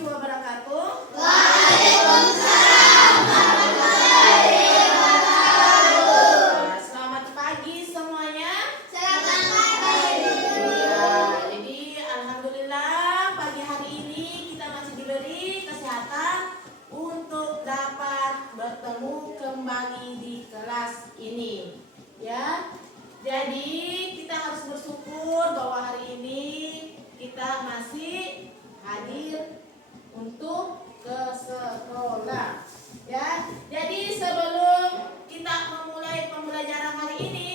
warahmatullahi wabarakatuh. Waalaikumsalam warahmatullahi wabarakatuh. Selamat pagi semuanya. Selamat pagi. Jadi alhamdulillah pagi hari ini kita masih diberi kesehatan untuk dapat bertemu kembali di kelas ini. Ya. Jadi kita harus bersyukur bahwa hari ini kita masih hadir untuk ke sekolah. Ya. Jadi sebelum kita memulai pembelajaran hari ini,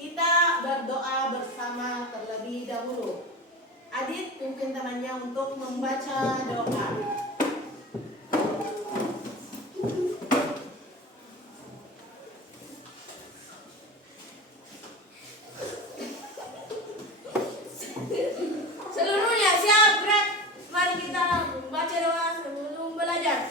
kita berdoa bersama terlebih dahulu. Adit pimpin temannya untuk membaca doa. Seluruhnya siap, gerak. Mari kita membaca doa sebelum belajar.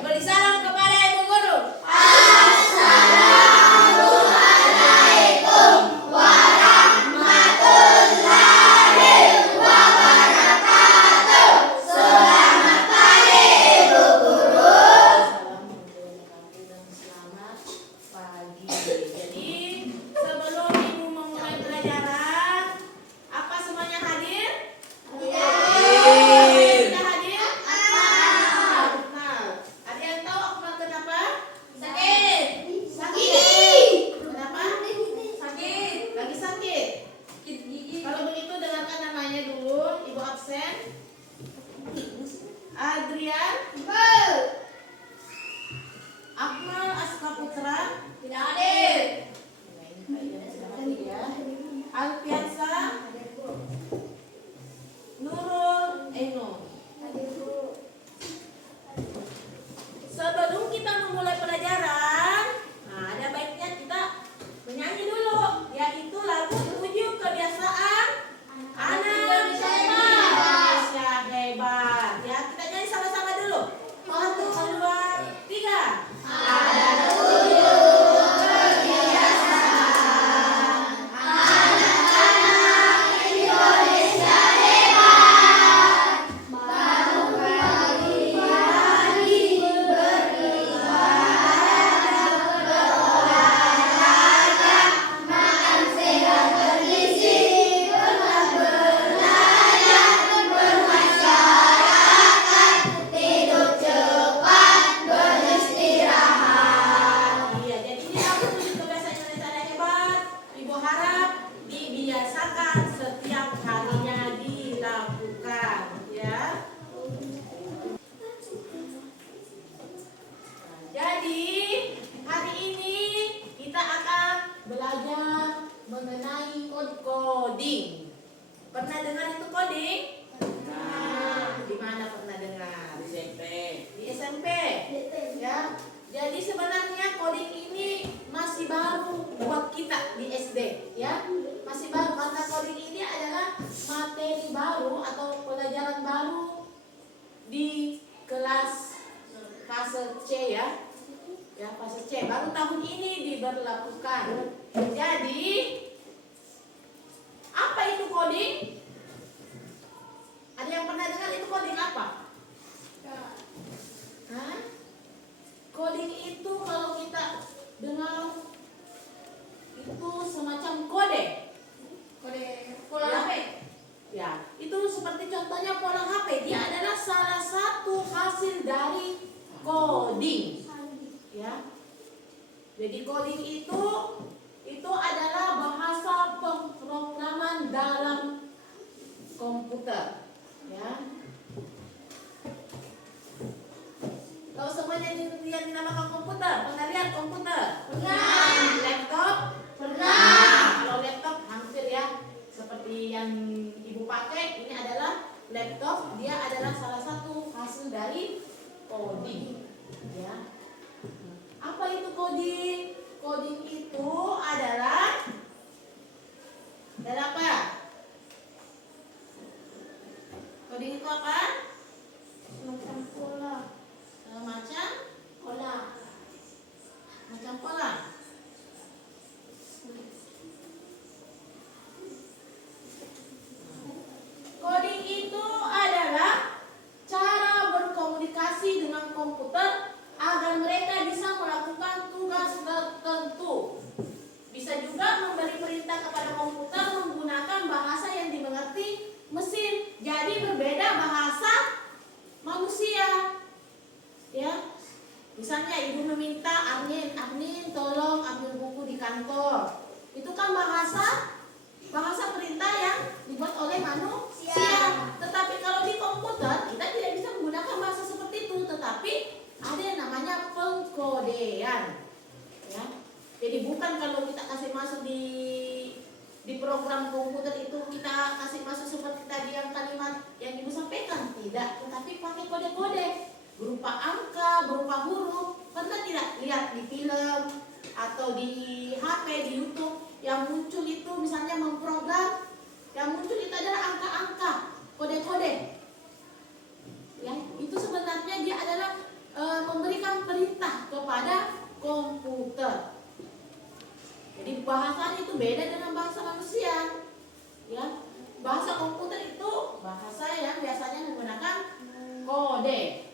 Beri salam kepada Ibu Guru. Selamat pagi. Jadi sebelum Ibu memulai pelajaran, apa semuanya hadir? Sudah hadir? Akmal. Ada yang tahu Akmal kenapa? Sakit. Kenapa? Sakit. Lagi sakit. Kalau begitu dengarkan namanya dulu. Ibu absen. Adrian. Akmal Askaputra. Tidak hadir. Alfiansa. Nurul Eno. Sebelum kita memulai pelajaran, ada baiknya kita menyanyi dulu, yaitu lagu Tujuh Kebiasaan Anak Indonesia Hebat. Ya, kita nyanyi sama-sama dulu. 1, 2, 3. Ada 7 kebiasaan anak-anak Indonesia hebat. Bangun pagi-pagi beribadah, berolahraga, makan sehat bergizi, pernah belajar, bermasyarakat, tidur cepat, beristirahat. Iya, jadi ini aku 7 kebiasaan Indonesia yang hebat. Ibu harap dibiasakan setiap harinya dilakukan, ya. Jadi hari ini kita akan belajar mengenai coding. Pernah dengar itu coding? Nah, di mana pernah dengar? Di SMP. Di SMP, ya. Jadi sebenarnya coding ini masih baru buat kita di SD, ya. Masih baru karena coding ini adalah materi baru atau pelajaran baru di kelas fase C, ya. Ya, fase C baru tahun ini diberlakukan. Jadi apa itu coding? coding. Ya. Jadi coding itu adalah bahasa pemrograman dalam komputer. Ya. Tahu semuanya yang dinamakan komputer? Pernah lihat komputer? Pernah. Laptop? Pernah. Kalau laptop hampir ya seperti yang ibu pakai, ini adalah laptop. Dia adalah salah satu hasil dari coding. Ya. Apa itu coding? Coding itu adalah apa? Coding itu apa? Macam pola. Macam Pola. macam pola. Coding itu adalah cara berkomunikasi dengan komputer agar mereka bisa melakukan tugas tertentu. Bisa juga memberi perintah kepada komputer menggunakan bahasa yang dimengerti mesin. Jadi berbeda bahasa manusia. Ya. Misalnya ibu meminta Arnin tolong ambil buku di kantor. Itu kan bahasa perintah yang dibuat oleh manusia. Tetapi kalau di komputer kita tidak bisa menggunakan bahasa seperti itu, tetapi ada yang namanya pengkodean. Ya. Jadi bukan kalau kita kasih masuk di program komputer itu kita kasih masuk seperti tadi yang kalimat yang ibu sampaikan, tidak, tetapi pakai kode-kode berupa angka, berupa huruf. Pernah tidak lihat di film atau di HP, di YouTube yang muncul itu misalnya memprogram, yang muncul itu adalah angka-angka, kode-kode. Ya, itu sebenarnya dia adalah memberikan perintah kepada komputer. Jadi bahasanya itu beda dengan bahasa manusia. Ya, bahasa komputer itu bahasa yang biasanya menggunakan kode.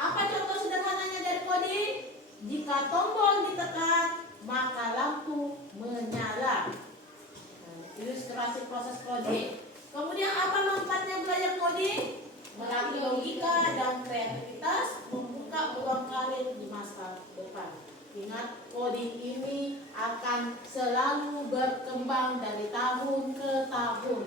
Apa contoh sederhananya dari kode? Jika tombol ditekan, maka lampu menyala. Nah, ilustrasi proses kode. Kemudian apa manfaatnya belajar coding? Melatih logika dan kreativitas, membuka peluang karir di masa depan. Ingat, coding ini akan selalu berkembang dari tahun ke tahun.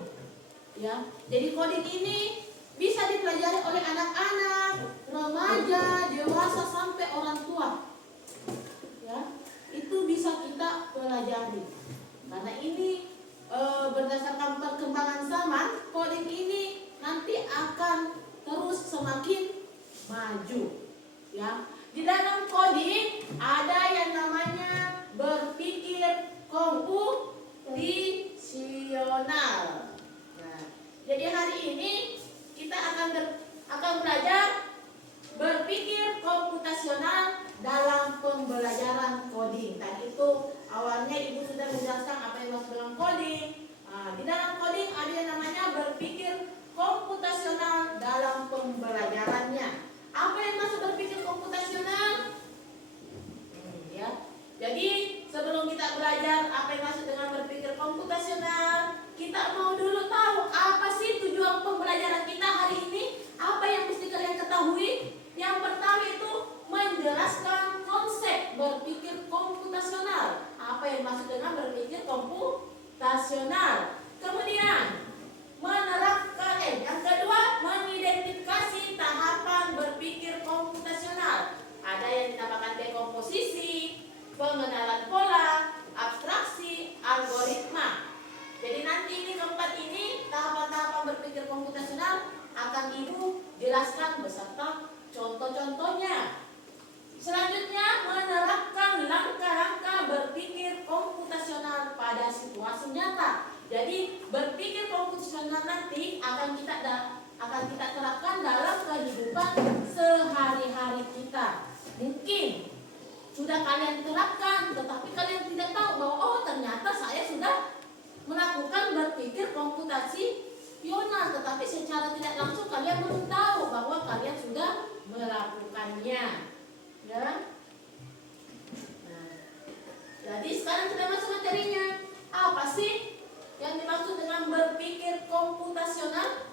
Ya, jadi coding ini bisa dipelajari oleh anak-anak, remaja, dewasa sampai orang tua. Ya, itu bisa kita pelajari. Karena ini berdasarkan perkembangan zaman, coding ini nanti akan terus semakin maju. Ya, di dalam coding ada yang namanya berpikir komputasional. Nah, jadi hari ini kita akan belajar berpikir komputasional dalam pembelajaran coding. Tadi itu awalnya ibu sudah menjelaskan apa yang maksud dengan coding. Nah, di dalam coding ada yang namanya berpikir komputasional dalam pembelajarannya. Apa yang maksud berpikir komputasional? Ya. Jadi sebelum kita belajar apa yang maksud dengan berpikir komputasional, kita mau dulu tahu apa sih tujuan pembelajaran kita hari ini. Apa yang mesti kalian ketahui? Yang pertama itu menjelaskan konsep berpikir komputasional. Apa yang maksud dengan berpikir komputasional? Kemudian menerapkan, yang kedua mengidentifikasi tahapan berpikir komputasional. Ada yang dinamakan dekomposisi, pengenalan pola, abstraksi, algoritma. Jadi nanti ini keempat ini tahapan-tahapan berpikir komputasional akan ibu jelaskan beserta contoh-contohnya. Selanjutnya menerapkan langkah-langkah berpikir komputasional pada situasi nyata. Jadi berpikir komputasional nanti akan kita terapkan dalam kehidupan sehari-hari kita. Mungkin sudah kalian terapkan, tetapi kalian tidak tahu bahwa oh ternyata saya sudah melakukan berpikir komputasional, tetapi secara tidak langsung kalian belum tahu bahwa kalian sudah melakukannya. Ya. Nah, jadi sekarang sudah masuk materinya. Apa sih yang dimaksud dengan berpikir komputasional?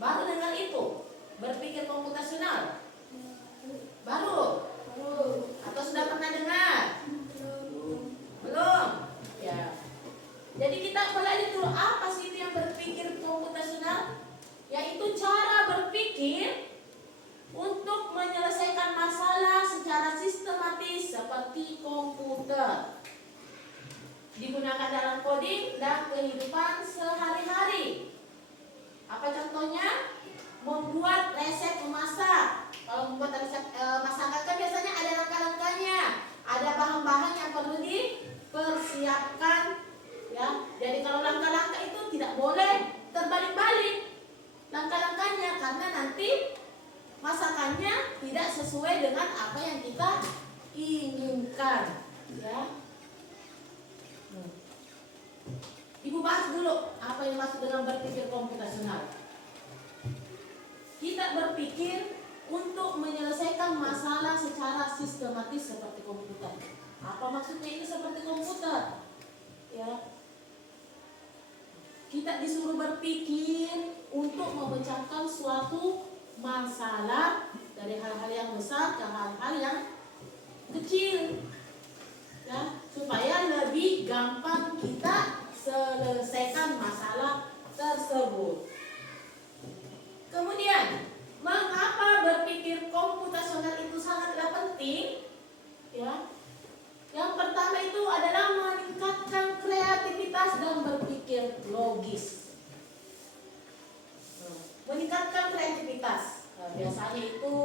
Baru dengan itu, berpikir komputasional. Baru? Atau sudah pernah dengar? Belum? Ya. Jadi kita pelajari dulu apa sih itu yang berpikir komputasional? Yaitu cara berpikir untuk menyelesaikan masalah secara sistematis seperti komputer. Digunakan dalam coding dan kehidupan sehari-hari. Apa contohnya? Membuat resep memasak. Kalau membuat resep masakan kan biasanya ada langkah-langkahnya, ada bahan-bahan yang perlu dipersiapkan, ya. Jadi kalau langkah-langkah itu tidak boleh terbalik-balik langkah-langkahnya, karena nanti masakannya tidak sesuai dengan apa yang kita inginkan, ya. Ibu bahas dulu apa yang maksud dengan berpikir komputasional. Kita berpikir untuk menyelesaikan masalah secara sistematis seperti komputer. Apa maksudnya ini seperti komputer? Ya. Kita disuruh berpikir untuk memecahkan suatu masalah dari hal-hal yang besar ke hal-hal yang kecil, ya, supaya lebih gampang kita selesaikan masalah tersebut. Kemudian, mengapa berpikir komputasional itu sangatlah penting? Ya, yang pertama itu adalah meningkatkan kreativitas dan berpikir logis. Meningkatkan kreativitas. Biasanya itu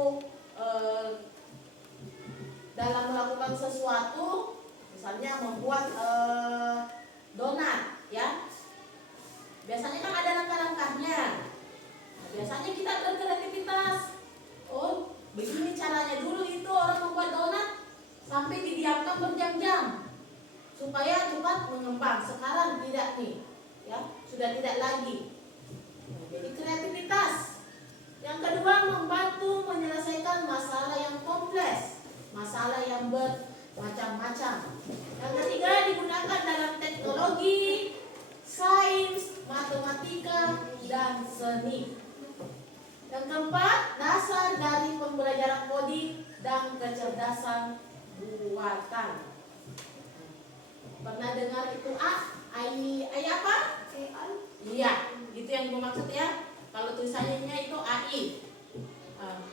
dalam melakukan sesuatu, misalnya membuat donat, ya. Biasanya kan ada langkah-langkahnya. Biasanya kita berkreativitas. Oh, begini caranya. Dulu itu orang membuat donat sampai didiamkan berjam-jam supaya cepat mengembang. Sekarang tidak nih, ya, sudah tidak lagi. Jadi kreativitas. Yang kedua, membantu menyelesaikan masalah yang kompleks, masalah yang bermacam-macam. Yang ketiga, digunakan dalam teknologi, sains, matematika, dan seni. Yang keempat, dasar dari pembelajaran coding dan kecerdasan buatan. Pernah dengar itu AI apa? Iya, itu yang ibu maksud ya. Kalau tulisannya itu AI.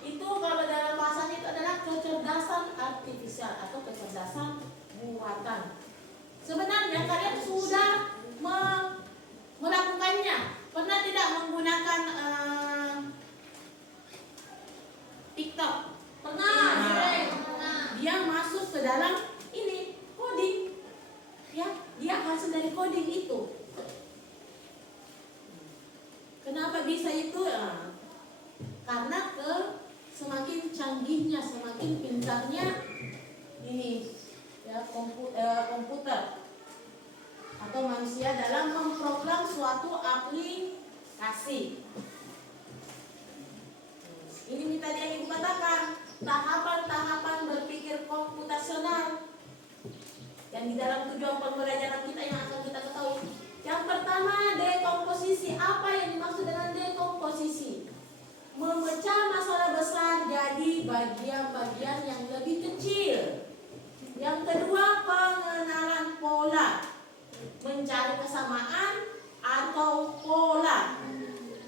Itu kalau dalam bahasanya itu adalah kecerdasan artifisial atau kecerdasan buatan. Sebenarnya kalian sudah melakukannya. Pernah tidak menggunakan TikTok? Pernah. Dia masuk ke dalam ini coding, ya, dia hasil dari coding itu. Kenapa bisa itu? Karena semakin canggihnya, semakin pintarnya ini, ya, komputer atau manusia dalam memprogram suatu aplikasi. Ini tadi yang ibu katakan, tahapan-tahapan berpikir komputasional yang di dalam tujuan pembelajaran kita yang akan kita ketahui. Yang pertama, dekomposisi. Apa yang dimaksud dengan dekomposisi? Memecah masalah besar jadi bagian-bagian yang lebih kecil. Yang kedua, pengenalan pola. Mencari kesamaan atau pola.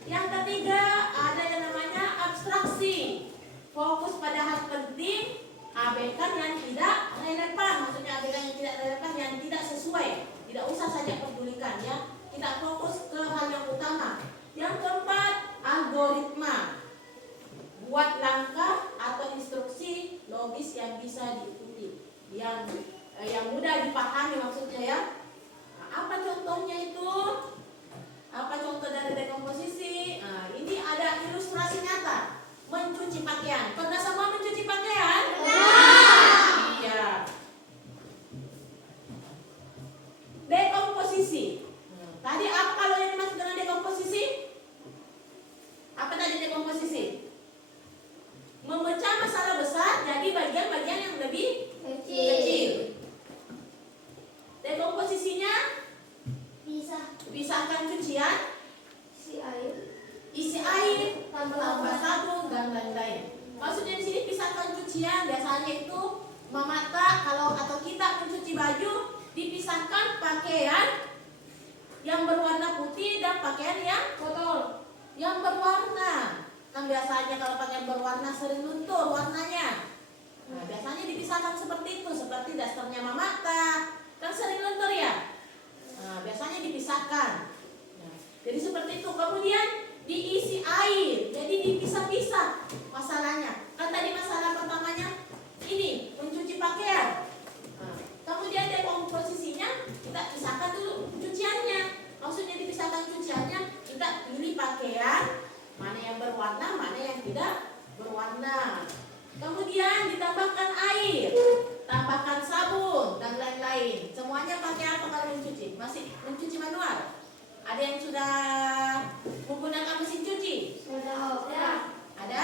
Yang ketiga, ada yang namanya abstraksi. Fokus pada hal penting, abaikan yang tidak relevan. Maksudnya abaikan yang tidak relevan, yang tidak sesuai. Tidak usah saja pedulikan, ya. Kita fokus ke hal yang utama. Yang keempat, algoritma. Buat langkah atau instruksi logis yang bisa diikuti, yang mudah dipahami maksudnya, ya. Nah, apa contohnya itu? Apa contoh dari dekomposisi? Nah, ini ada ilustrasi nyata. Mencuci pakaian. Pernah semua mencuci pakaian? Iya. Dekomposisi. Tadi apa kalau yang dimaksud dengan dekomposisi? Apa tadi dekomposisi? Memecah masalah besar jadi bagian-bagian yang lebih kecil. Dekomposisinya pisahkan cucian, isi air, tambah sabun, dan lain-lain. Maksudnya di sini pisahkan cucian. Biasanya itu mama tak kalau atau kita mencuci baju dipisahkan pakaian yang berwarna putih dan pakaian yang kotor yang berwarna. Kan biasanya kalau pakaian berwarna sering luntur warnanya. Nah, biasanya dipisahkan seperti itu, seperti dasternya mama tak kan sering luntur ya. Nah, biasanya dipisahkan. Nah, jadi seperti itu. Kemudian diisi air, jadi dipisah-pisah masalahnya. Kan tadi masalah pertamanya ini mencuci pakaian. Nah, kemudian dari posisinya kita pisahkan dulu cuciannya. Maksudnya dipisahkan cuciannya, kita pilih pakaian mana yang berwarna, mana yang tidak berwarna. Kemudian ditambahkan air, tambahkan sabun dan lain-lain. Semuanya pakai apa kalau mencuci? Masih mencuci manual? Ada yang sudah menggunakan mesin cuci? Sudah. Ada?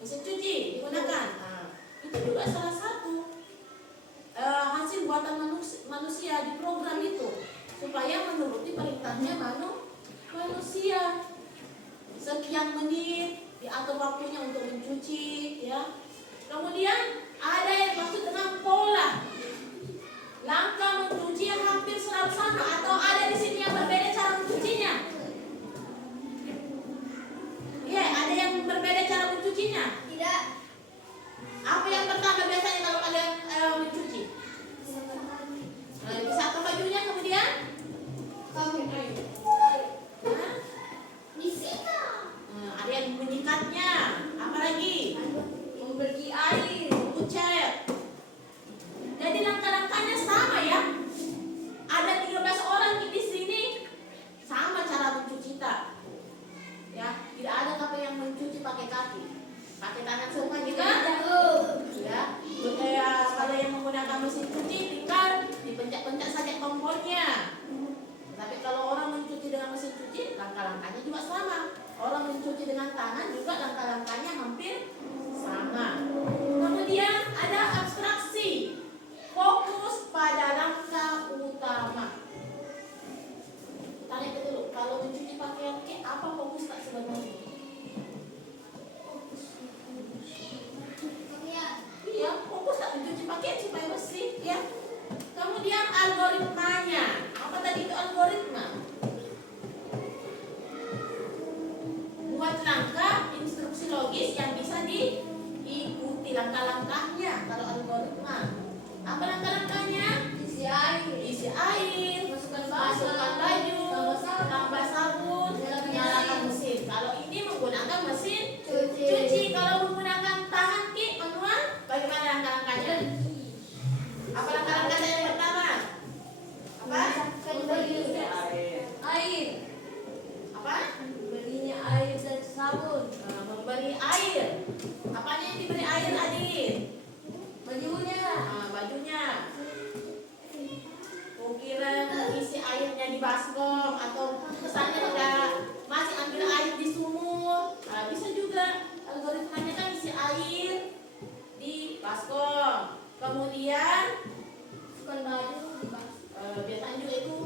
Mesin cuci digunakan. Nah, itu juga salah satu hasil buatan manusia di program itu supaya menuruti perintahnya manusia. Sekian menit diatur waktunya untuk mencuci, ya. Kemudian ada yang maksud dengan pola langkah mencuci yang hampir selalu sama atau ada di sini yang berbeda cara mencucinya? Iya, ada yang berbeda cara mencucinya. Tidak. Apa yang pertama biasanya kalau kalian mencuci? Pisahkan bajunya kemudian? Nah, Disikat. ada yang menyikatnya. Apa lagi? Memberi air. Mengucap. Jadi langkah-langkahnya sama ya. Ada 13 orang di sini sama cara mencuci tak. Ya, tidak ada kata yang mencuci pakai kaki. Pakai tangan semua juga. Ya, kayak kalau yang menggunakan mesin cuci tinggal dipencet-pencet saja tombolnya. Tapi kalau orang mencuci dengan mesin cuci, langkah-langkahnya juga sama. Orang mencuci dengan tangan juga langkah-langkahnya hampir sama. Kemudian ada abstraksi. Fokus pada langkah utama. Tanya itu dulu, kalau mencuci pakaian apa fokus tak sebenarnya? Iya, fokus tak mencuci pakaian supaya bersih, ya. Kemudian algoritmanya. Apa tadi itu algoritma? Buat langkah instruksi logis yang bisa diikuti langkah-langkahnya kalau algoritma. Apa langkah-langkahnya? Isi air. Isi air, Masukkan baju, tambah sabun, Nyalakan nyalakan mesin. mesin. Kalau ini menggunakan mesin Cuci. cuci. Kalau menggunakan tangan manual, bagaimana langkah-langkahnya? Apa langkah-langkahnya yang pertama? Apa? Memberi air. Apa? Berinya air dan sabun. Memberi air. Apanya yang diberi air, Adit? Bajunya. Bajunya. Kukira isi airnya di baskom atau misalnya udah masih ambil air di sumur. Bisa juga algoritmanya kan isi air di baskom. Kemudian Masukkan baju di bas. biasanya juga itu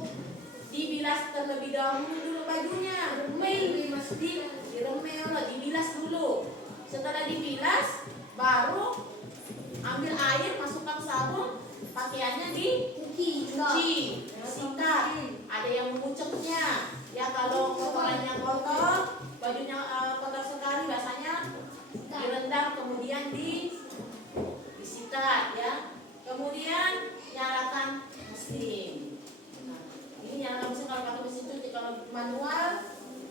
dibilas terlebih dahulu dulu bajunya. Diremel, dibilas dulu. Setelah dibilas, baru ambil air, masukkan sabun, pakaiannya dicuci, sikat. Ada yang mengucapnya. Ya kalau kotorannya kotor, bajunya kotor sekali, biasanya direndam kemudian disikat, ya. Kemudian nyalakan mesin. Nah, ini nyalakan mesin kalau pakai mesin cuci. Kalau manual,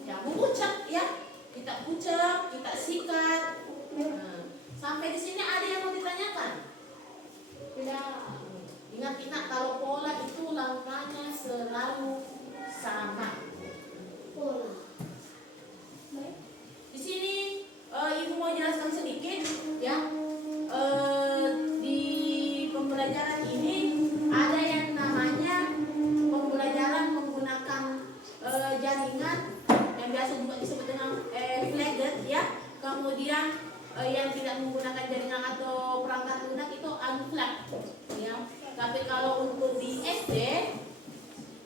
ya mengucap, ya. Kita ucap, kita sikat. Nah, sampai di sini ada yang mau ditanyakan? Tidak. Ingat kalau pola itu langkahnya selalu sama. Pola. Di sini ibu mau jelaskan sedikit, ya. Di pembelajaran ini ada yang namanya pembelajaran menggunakan jaringan yang biasa juga disebut dengan flagged, ya. Kemudian yang tidak menggunakan jaringan atau perangkat lunak itu unflagged, ya. Tapi kalau untuk di SD,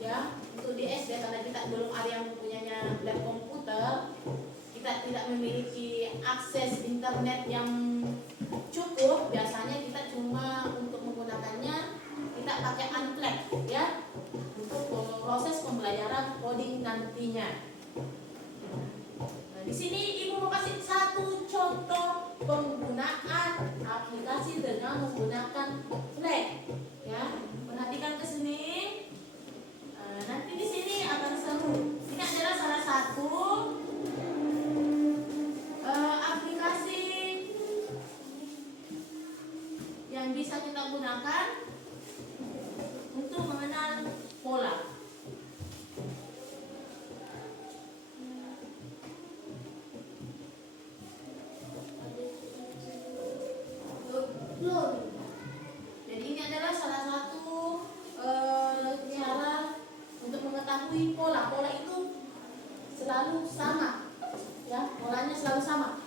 ya, untuk di SD karena kita belum ada yang punyanya lab komputer, kita tidak memiliki akses internet yang cukup, biasanya kita cuma untuk menggunakannya kita pakai Unplugged ya untuk proses pembelajaran coding nantinya. Nah, di sini Ibu mau kasih satu contoh penggunaan aplikasi dengan menggunakan Flag ya. Perhatikan ke sini. Nanti di sini akan seru. Ini adalah salah satu aplikasi yang bisa kita gunakan untuk mengenal pola. Jadi ini adalah salah satu cara untuk mengetahui pola. Pola itu selalu sama, ya, polanya selalu sama.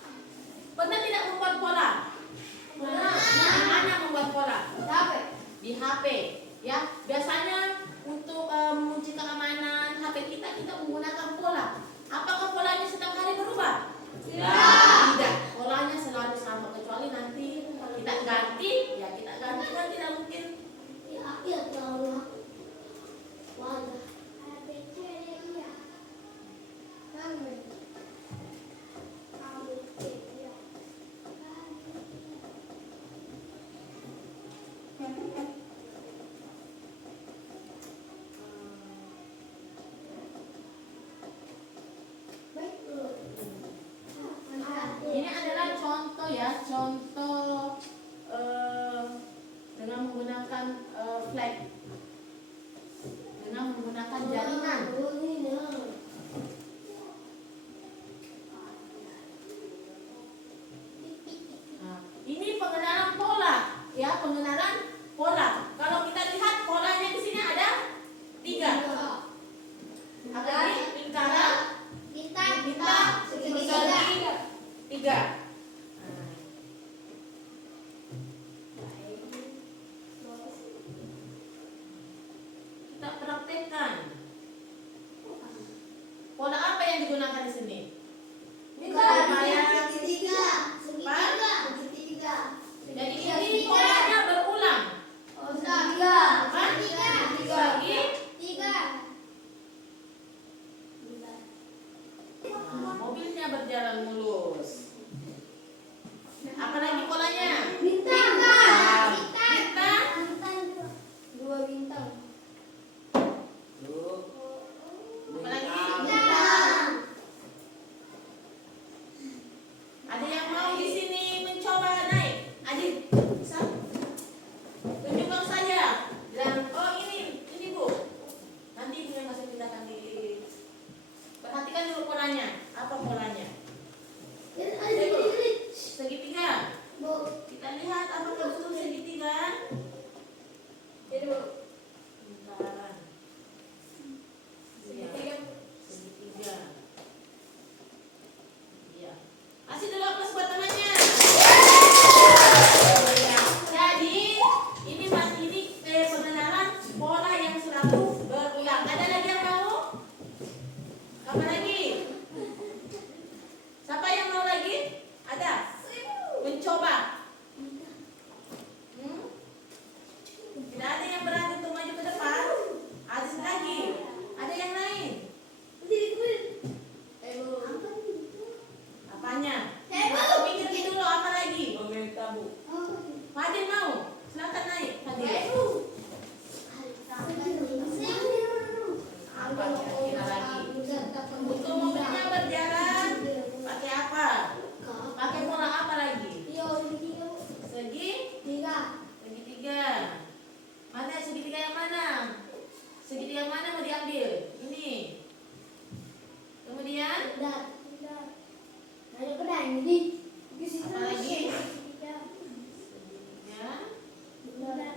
Pernah tidak membuat pola? Pernah. Di mana membuat pola? Di HP, ya. Biasanya untuk menguji keamanan HP kita menggunakan pola. Apakah polanya setiap hari berubah? Tidak. Polanya selalu sama, kecuali nanti kita ganti, ya kita ganti kan tidak mungkin. Ini adalah contoh ya, contoh dengan menggunakan flag, dengan menggunakan jaringan. Nah, ini pengenalan pola, ya, pengenalan pola. Kalau kita lihat polanya di sini ada 3. Apa ini? Lingkaran, bintang, persegi 3. Kita praktekkan. Pola apa yang digunakan di sini? Jadi ini polanya berulang. Mobilnya berjalan mulus. Apalagi polanya? Bintang. Apalagi? Ada yang mau di sini mencoba naik? Adik, bisa? Tunjukkan saya. Dan oh ini Bu. Nanti Ibu yang masih pindahkan di. Perhatikan dulu polanya. Apa polanya? Segitiga. Kita lihat apakah betul segitiga. Lingkaran. Segitiga. Iya. Kasih dulu aplaus buat temannya. Jadi ini pengenalan pola yang selalu berulang. Ada lagi yang mau? Apa lagi? Siapa yang mau lagi? Ada? Mencoba. Tidak ada yang berani untuk maju ke depan. Ada lagi. Ada yang lain. Apanya? Atau pikir dulu apa lagi? Fadil mau? Silakan naik, Fadil. Apa kira-kira lagi? Untuk mobilnya berjalan pakai apa? Pakai pola apa lagi? Segitiga. Mana segitiga yang mana? Segitiga yang mana mau diambil? Ini. Kemudian apa lagi? Segitiga. Bunda.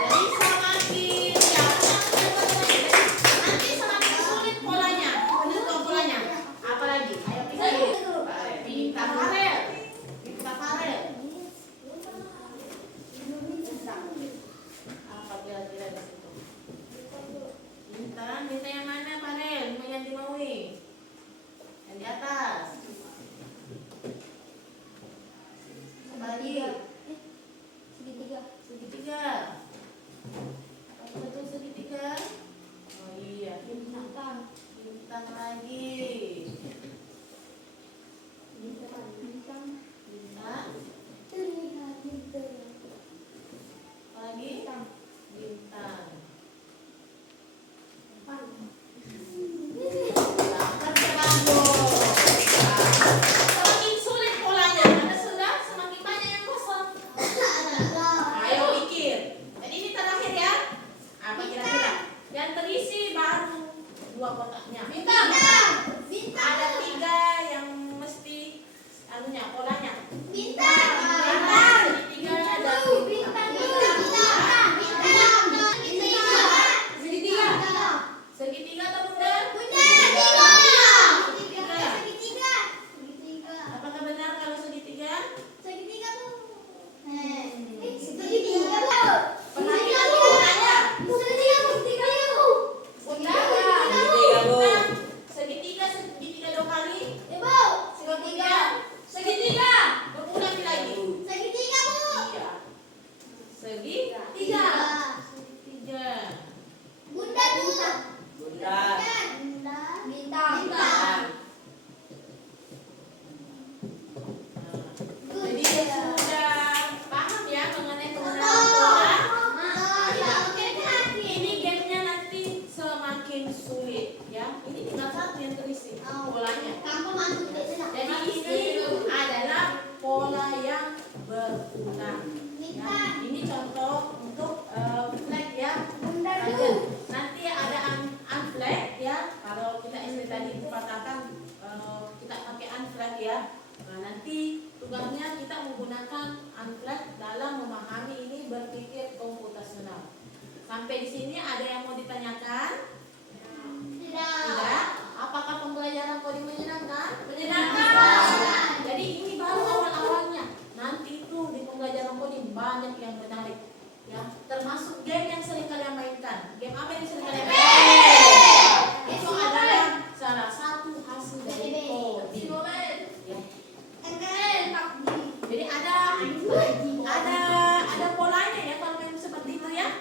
Jadi semakin nanti semakin sulit polanya. Menentukan polanya. Apa lagi? Ayo pikir. Bintang farel. Apa kira-kira di situ? Bintang yang mana? kotaknya? Bintang. Ada 3 yang mesti anunya, polanya. Bintang. Segitiga dan bintang. Segitiga atau bundar? Apakah benar kalau segitiga? Perhatikan polanya. Bundar. Segitiga 2 kali. Segitiga. Berulang lagi. Iya. Segitiga. Jadi sudah paham ya mengenai penggunaan pola? Ini gamenya nanti semakin sulit ya. Ini tinggal 1 yang terisi polanya. Jadi ini adalah pola yang berulang. Ya, ini contoh untuk flag ya. Nanti ada unflag ya. Kalau kita SD tadi katakan kita pakai unflag ya. Nah, nanti tugasnya kita menggunakan unflag dalam memahami ini berpikir komputasional. Sampai di sini ada yang mau ditanyakan? Tidak. Apakah pembelajaran coding menyenangkan? Menyenangkan. Jadi ini baru awal-awalnya. Nanti itu di pembelajaran coding banyak yang menarik. Ya, termasuk game yang sering kalian mainkan. Game apa yang sering kalian mainkan? Itu adalah salah satu hasil dari coding. Ya. Jadi ada polanya ya kalau main seperti itu ya.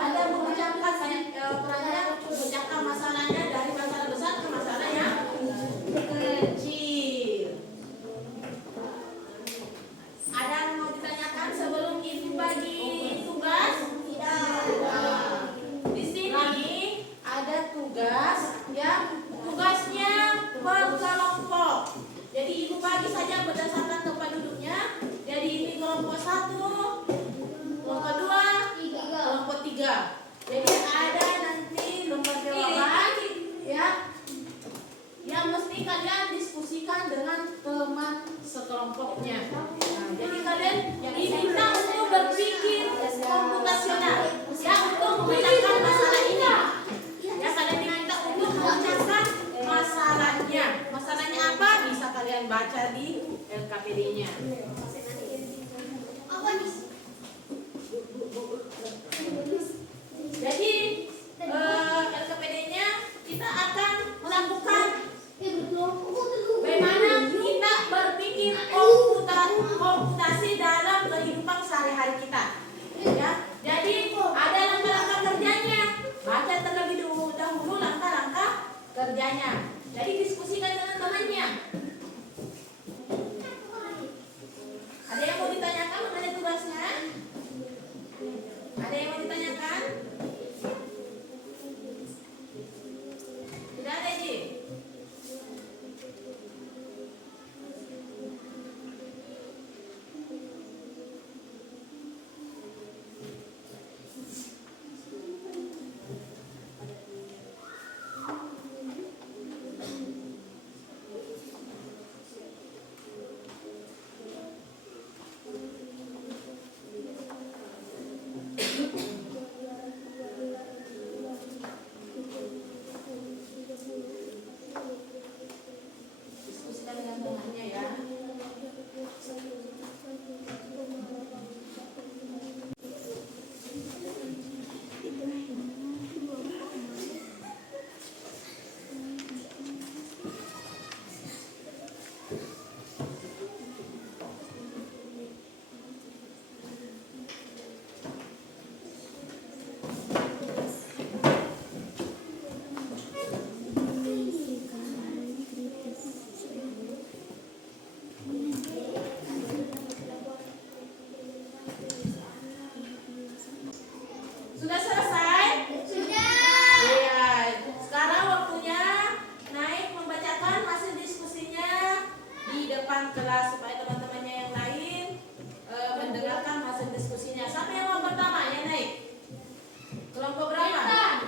Ada memecahkan perannya, memecahkan masalahnya dari masalah besar ke masalah yang kecil. Ada yang mau ditanyakan sebelum ibu bagi tugas? Nah, di sini ada tugas ya. Tugasnya berkelompok. Jadi ibu bagi saja berdasarkan tempat duduknya. Jadi ini kelompok 1, kelompok 2, kelompok 3. Jadi ada nanti lembar jawaban ya yang mesti kalian diskusikan dengan teman sekelompoknya. Nah, jadi kalian diminta untuk berpikir komputasional ya untuk memecahkan masalah ini. Ya, kalian diminta untuk memecahkan masalahnya. Masalahnya apa? Bisa kalian baca di LKPD-nya. Jadi LKPD-nya kita akan melakukan bagaimana kita berpikir komputasi dalam kehidupan sehari-hari kita. Ya, jadi ada langkah-langkah kerjanya. Baca terlebih dahulu langkah-langkah kerjanya. Jadi diskusikan dengan temannya. Ada yang mau ditanyakan mengenai tugasnya? Ada yang mau ditanyakan? Tidak ada, Ji? Diskusikan dengan temannya ya. Sudah selesai? Iya. Sekarang waktunya naik membacakan hasil diskusinya di depan kelas supaya teman-temannya yang lain mendengarkan hasil diskusinya. Siapa yang mau pertama yang naik? Kelompok berapa?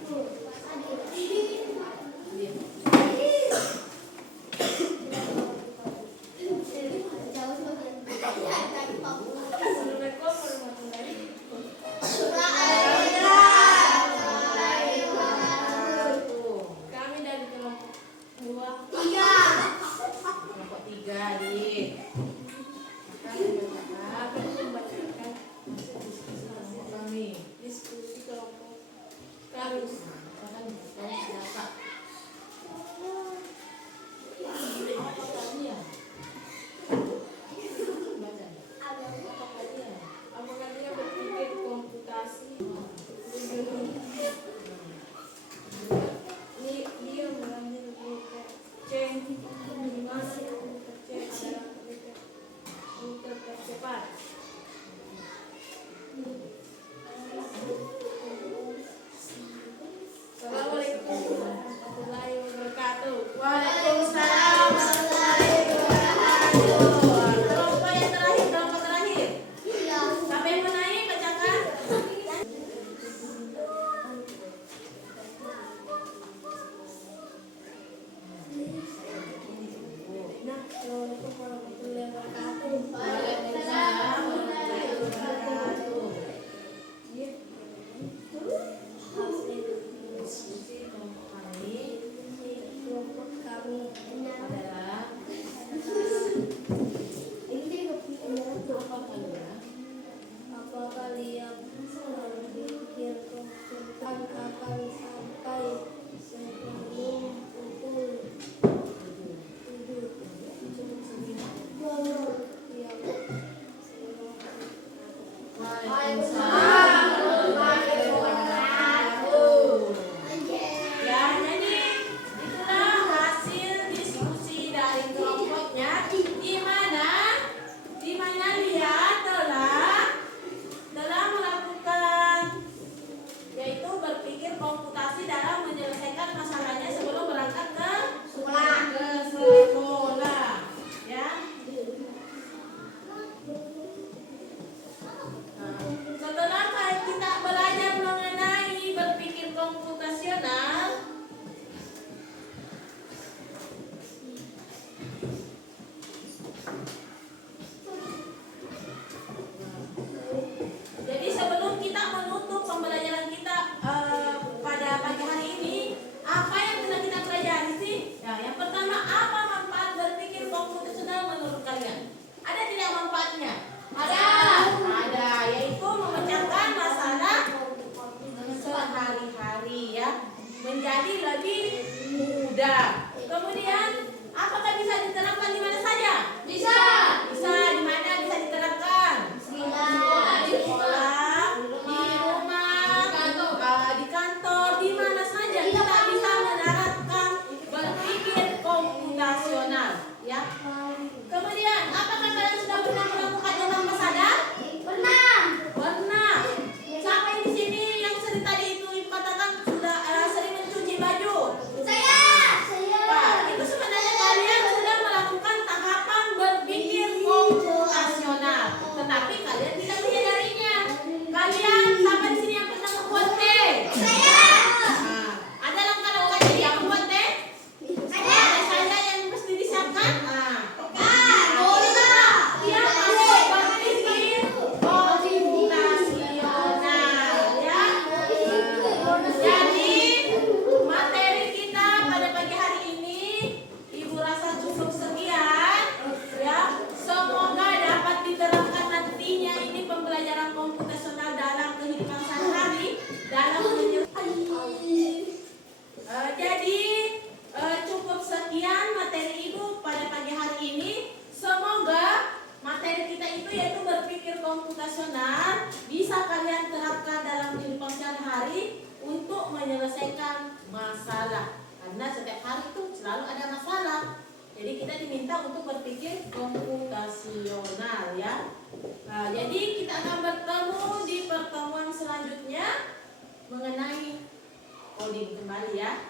Assalamualaikum warahmatullahi Kami dari kelompok 2. Kelompok 3, Dik. Akan membacakan Kami. diskusi kelompok kami. Silakan siapa? Apa kalian? Baca. Apa kalian? Apakah dia berpikir komputasi? Dia mengambil komputer C. Masih komputer C adalah komputer tercepat. Assalamualaikum warahmatullahi wabarakatuh. Waalaikumsalam warahmatullahi wabarakatuh. Kelompok yang terakhir, kelompok terakhir. Siapa yang mau naik, bacakan? Nah, Assalamualaikum warahmatullahi wabarakatuh. Waalaikumsalam warahmatullahi wabarakatuh. Hasil Diskusi kelompok kami kelompok kami adalah apa kalian? apa kalian berpikir komputer akan sampai sebelum pukul 7 yang Waalaikumsalam warahmatullahi wabarakatuh. Ya, jadi itulah hasil diskusi dari kelompoknya di mana dia telah melakukan yaitu berpikir komputasi dalam menyelesaikan masalahnya sebelum berangkat ke sekolah. Ya. Setelah kita belajar mengenai berpikir komputasional, jadi sebelum kita menutup pembelajaran kita pada pagi hari ini, apa yang telah kita pelajari sih? Ya, yang pertama, apa manfaat berpikir komputasional menurut kalian? Ada tidak manfaatnya? Ada, yaitu memecahkan masalah sehari-hari ya, menjadi lebih mudah. Kemudian, apakah bisa diterapkan di mana saja? Bisa, di mana bisa diterapkan? Di sekolah, di rumah, di kantor, di mana saja kita bisa menerapkan berpikir komputasional ya. Kemudian, apakah kalian sudah pernah melakukannya tanpa sadar? Pernah. Siapa yang di sini yang sering tadi itu ibu katakan sudah sering mencuci baju? Pak, itu sebenarnya kalian sudah melakukan tahapan berpikir komputasional, tetapi kalian tidak menyadarinya. Kalian siapa di sini yang pernah membuat teh? Nah, ada langkah-langkah jadi yang membuat teh? Ada saja yang mesti disiapkan. Dia masuk berpikir komputasional ya. Jadi materi kita pada pagi hari ini Ibu rasa cukup sekian ya. Semoga dapat diterapkan nantinya ini pembelajaran komputasional dalam kehidupan sehari-hari dalam jadi cukup sekian materi Ibu pada pagi hari ini. Semoga materi kita itu yaitu berpikir komputasional bisa kalian terapkan dalam kehidupan sehari-hari untuk menyelesaikan masalah. Karena setiap hari itu selalu ada masalah. Jadi kita diminta untuk berpikir komputasional ya. Nah, jadi kita akan bertemu di pertemuan selanjutnya mengenai coding kembali ya.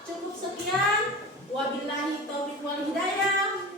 Cukup sekian. Wabillahi taufiq wal hidayah.